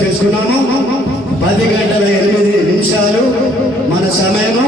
చేసుకున్నాము 10 గంటల 8 నిమిషాలు మన సమయము.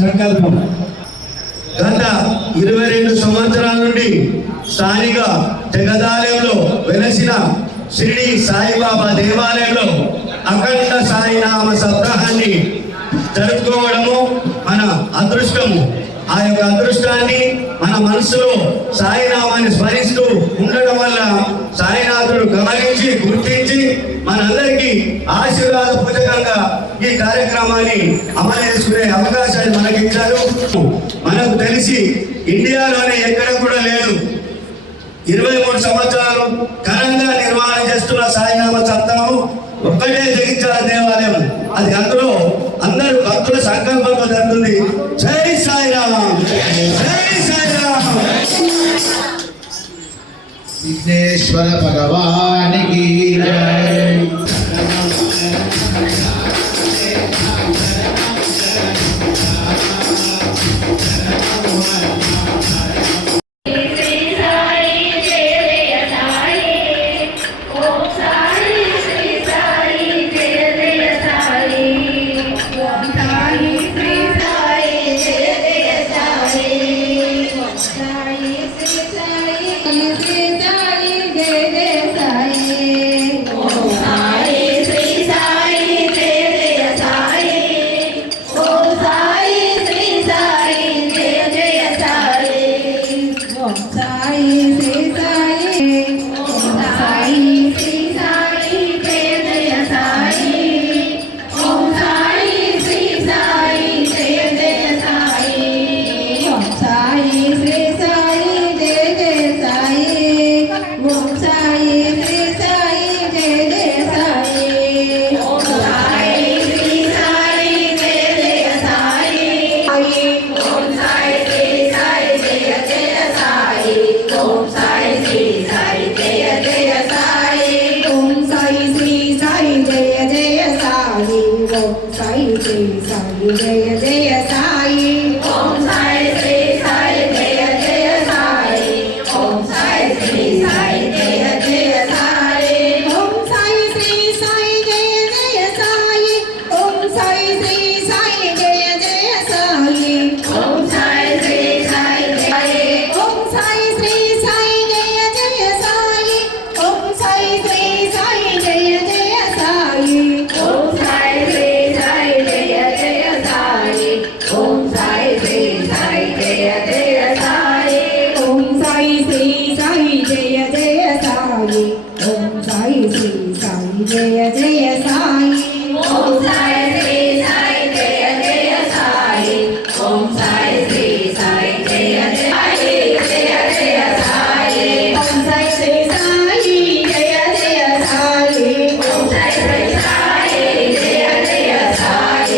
సంకల్పం గత 22 సంవత్సరాల నుండి స్థానిక జగదాలయంలో వెలసిన షిరిడి సాయిబాబా దేవాలయంలో అఖండ సాయినామ సప్తాహాన్ని జరుపుకోవడము మన అదృష్టము. ఆ యొక్క అదృష్టాన్ని మన మనసులో సాయినామాన్ని స్మరిస్తూ ఉండడం వల్ల సాయినాథుడు గమనించి గుర్తించి మనందరికీ ఆశీర్వాద పూజకంగా ఈ కార్యక్రమాన్ని అమలు చేసుకునే అవకాశాన్ని మనకి ఇచ్చారు. మనకు తెలిసి ఇండియాలోనే ఎక్కడ కూడా లేదు. 23 సంవత్సరాలు ఘనంగా నిర్వహణ చేస్తున్న సాయినామ సప్తాహం ఒక్కటే జగిత్యాల దేవాలయం. అది అందులో అందరూ భక్తుల సంకల్పంతో జరుగుతుంది. జై సాయిరామ్, జై సాయిరామ్. విఘ్నేశ్వర భగవానికి జై. జయ శ్రీ సాయి జయ జయ సాయి ఓం సాయి శ్రీ సాయి జయ జయ సాయి ఓం సాయి శ్రీ సాయి జయ జయ జయ జయ సాయి ఓం సాయి శ్రీ సాయి జయ జయ సాయి ఓం సాయి శ్రీ సాయి జయ జయ సాయి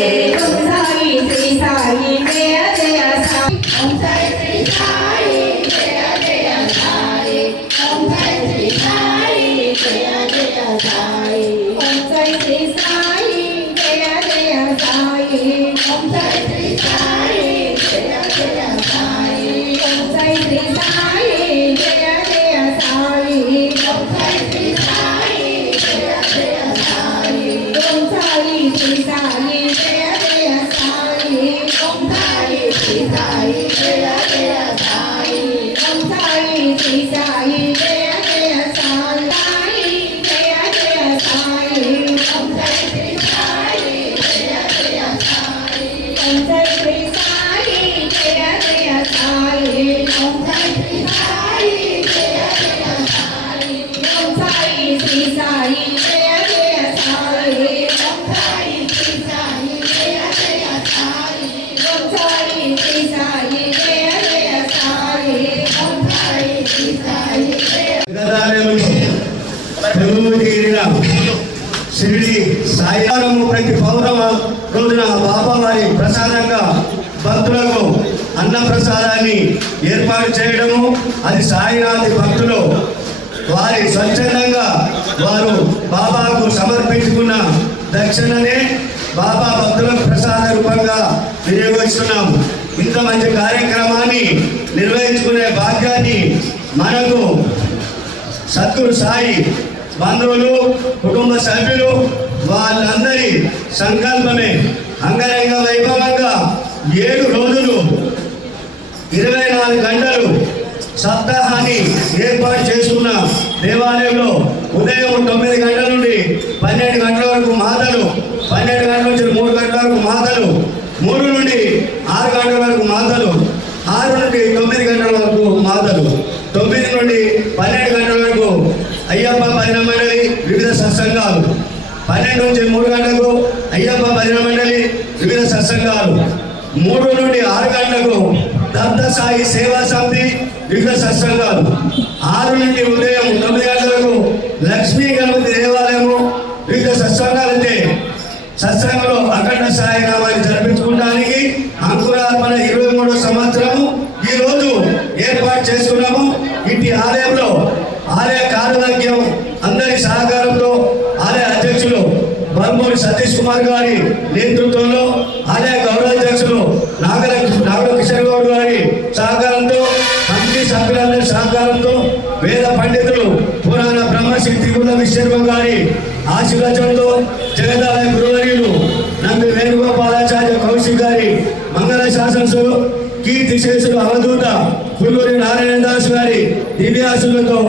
ఓం సాయి శ్రీ సాయి జయ జయ సాయి ఓం సాయి శ్రీ సాయి జయ జయ సాయి ఓం సాయి శ్రీ సాయి జయ జయ సాయి ఓం సాయి శ్రీ సాయి జయ జయ సాయి ఓం సాయి శ్రీ సాయి జయ జయ సాయి ఓం సాయి శ్రీ సాయి జయ జయ సాయి ఓం సాయి శ్రీ సాయి జయ జయ సాయి ఓం సాయి శ్రీ సాయి జయ జయ సాయి ఓం సాయి శ్రీ సాయి జయ జయ సాయి ఓం సాయి శ్రీ సాయి జయ జయ సాయి జయ జయ సాయి ఓం సాయి శ్రీ సాయి జయ జయ సాయి ఓం సాయి శ్రీ సాయి జయ జయ సాయి ఓం సాయి శ్రీ సాయి జయ జయ సాయి ఓం సాయి శ్రీ సాయి జయ జయ సాయి ఓం సాయి శ్రీ సాయి జయ జయ సాయి ఓం సాయి శ్రీ సాయి జయ జయ సాయి ఓం సాయి శ్రీ సాయి జయ జగదాలయం తెలుగు తీరిన షిరిడి సాయివారము ప్రతి పౌర్ణమ రోజున బాబావారి ప్రసాదంగా భక్తులకు అన్న ప్రసాదాన్ని ఏర్పాటు చేయడము అది సాయినాథి భక్తులు వారి స్వచ్ఛందంగా వారు బాబాకు సమర్పించుకున్న దక్షిణనే బాబా భక్తులకు ప్రసాద రూపంగా వినియోగిస్తున్నాము. ఇంత మంచి కార్యక్రమాన్ని నిర్వహించుకునే భాగ్యాన్ని మనకు సద్గురు సాయి బంధువులు కుటుంబ సభ్యులు వాళ్ళందరి సంకల్పమే. అంగరంగ వైభవంగా 7 రోజులు 24 గంటలు సప్తాహాన్ని ఏర్పాటు చేసుకున్న దేవాలయంలో ఉదయం 9 గంటల నుండి 12 గంటల వరకు మాతలు, 12 గంటల నుంచి 3 గంటల వరకు మాతలు, 3 నుండి 6 గంటల వరకు మాతలు, 6 నుండి 9 గంటల వరకు మాతలు, 9 నుండి 12 గంటల వరకు అయ్యప్ప భజన మండలి వివిధ సత్సంగాలు, 12 నుంచి 3 గంటలకు అయ్యప్ప భజన మండలి వివిధ సత్సంగాలు, 3 నుండి 6 గంటలకు దత్త సాయి సేవా సమితి వివిధ సత్సంగాలు, 6 నుండి ఉదయం 9 గంటలకు లక్ష్మీ గణపతి దేవాలయము వివిధ సత్సంగాలైతే సత్సంగంలో అఖండ సాయి నామాన్ని జరిపించుకోవడానికి అంకురార్పణ 23వ సంవత్సరము ఈ రోజు ఏర్పాటు చేసుకున్నాము. ఇటు ఆలయంలో ఆలయ కార్యవర్గం అందరి సహకారంతో ఆలయ అధ్యక్షులు బర్మూరి సతీష్ కుమార్ గారి నేతృత్వంలో, ఆలయ గౌరవాధ్యక్షులు నాగర కిషోర్ గౌడ్ గారి సహకారంతో, కమిటీ సభ్యులందరి సహకారంతో, వేద పండితులు పురాణ బ్రహ్మశ్రీ త్రిపుర విశ్వర్మ గారి ఆశీర్వచనంతో, జగదాలయ గురువర్యులు నంబి వేణుగోపాలాచార్య కౌశిక్ గారి మంగళ శాసనసులు, కీర్తి శేషులు అవధూత పుల్లూరి నారాయణ దాస్ గారి దివ్యాసులతో